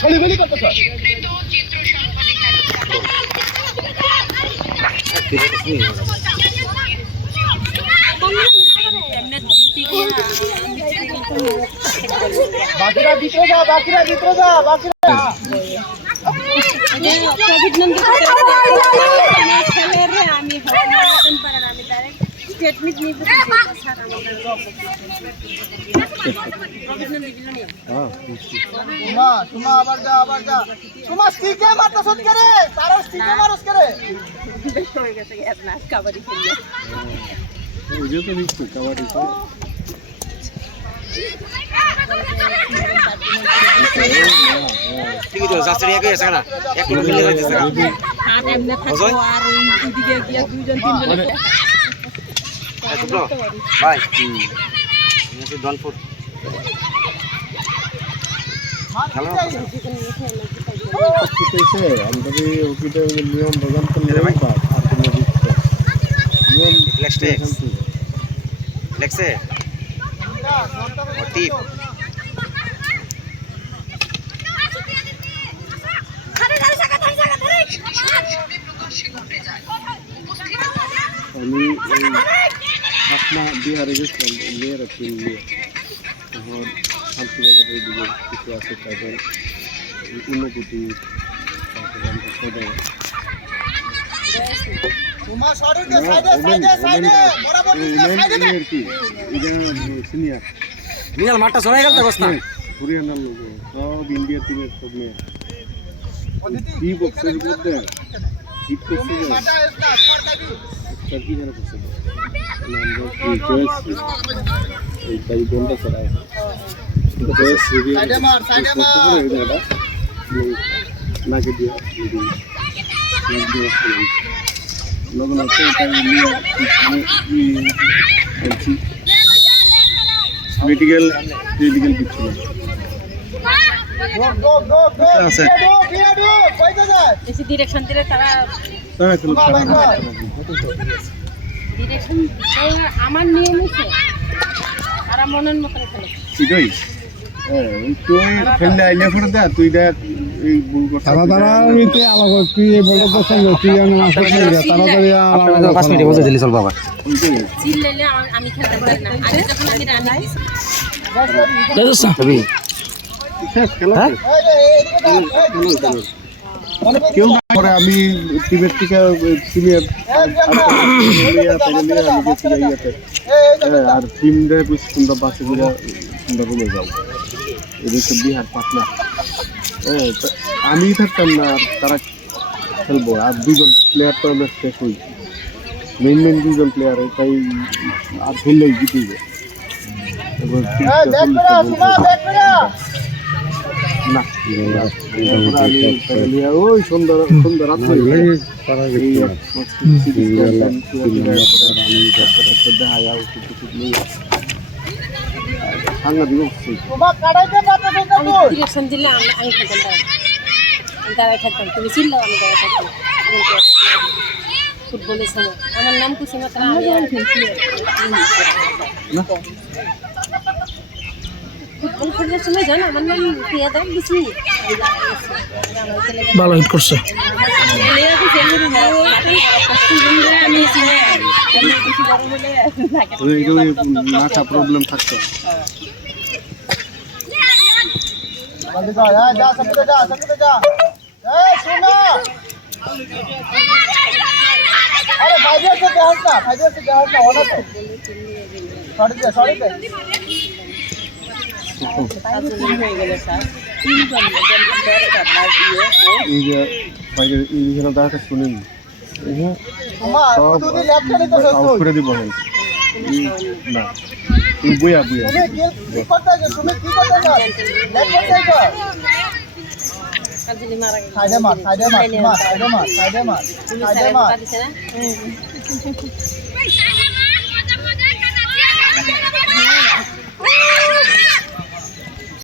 ছলিগুলি কত স্যার বাকিরা ভিতরে যা বাকিরা ভিতরে যা বাকিরা কোভিড নম্বর আমি আমি ডাইরেক্ট স্টেটমেন্ট নিব স্যার আমাদের কোভিড নম্বর দিল নি সুমা সুমা আবার যা সুমা স্টিকে মারতে সত করে তার স্টিকে মারস করে বেশ হয়ে গেছে না কাবাডি খেললে ওই যে তো নিশ্চয় কাবাডি ঠিক আছে যাচ্ছে একা এসে না এক মিলে যাচ্ছে না হাত এমনে থাকো আর ওইদিকে গিয়া দুইজন তিনজন শুভ্র ভাই আমি দনপুর হ্যালো কিতেছে আমরা কি ওকিটা নিয়ম ভজন করলে আর কোনো নিয়ম লেক্সে টিপ আমি পাটনা বিহারে গেছিলাম মেয়েরা কিনলে তখন শান্তিবাজারের দিকে কিছু আছে তাদের উন্নতি সুমা সরি দে সাইডে বরাবর সাইডে দে কি এই জায়গা সিনিয়র মিনাল মাঠটা সরাই গেল তো বস না হরিয়ানার লোক সব ইন্ডিয়া টিমের সব মেয়ে কি বক্সের মধ্যে হিট করছে মাটা না স্কোর দাবি তার কি ধরে করছে এই তাই বলটা করা সাইডে মার নাকি দিয়ে লগন আছে তাই নিয়ে মেডিকেল কিছু গো আছে কইতে যায় বেশি ডিরেকশন দিলে তারা ডিরেকশন আমার নিয়ম হচ্ছে আর মনের মতন খেলে ঠিকই তুই খেললে আইলে ফটো দে তুই দেখ এই বুল কথা তারা নিতে আলাদা তুই এই বলটা পছন্দ তুই জানো না তাড়াতাড়ি 5 মিনিট বসে দিলি চল বাবা চিল্লাইলে আমি খেলতে পারি না আগে যখন আমি রান্না তুমি শেষ খেলা কেউ পরে আমি টিমের থেকে সিনিয়র আর টিম দেয় তোমরা বাসে করে তোমরা রুমে যাও এদিকে বিহার পাটনা আমি থাকতাম না আর তারা খেলবো আর দুজন প্লেয়ার তো ম্যাচ শেষ হয়েছে মেইন দুজন প্লেয়ার তাই আর খেললেই জিতে যায় না ওই সুন্দর রাত্রে ডিরেকশন দিলে আমি খেলতাম দাঁড়ায় থাকতাম তুমি চিল্লাও আমি দাঁড়ায় থাকতাম ফুটবলের সময় আমার নাম কুসুমা তারা আমি খেলছি ফুটবল খেলার সময় জানো আমার নাম প্রিয়া দাম দিছি ভালো হিট করছে মাথা প্রবলেম থাকতো जा सकते जा सुनो अरे फाइबर से जहाज ना होना तो सॉरी पे এই যে এইখানে দাঁড়াতে শুনি সব আউট করে দিব না তুই বুয়া কি করতে আছে তুমি কি করতে আছো লেফট করতে আছো সাইডে মার সাইডে মার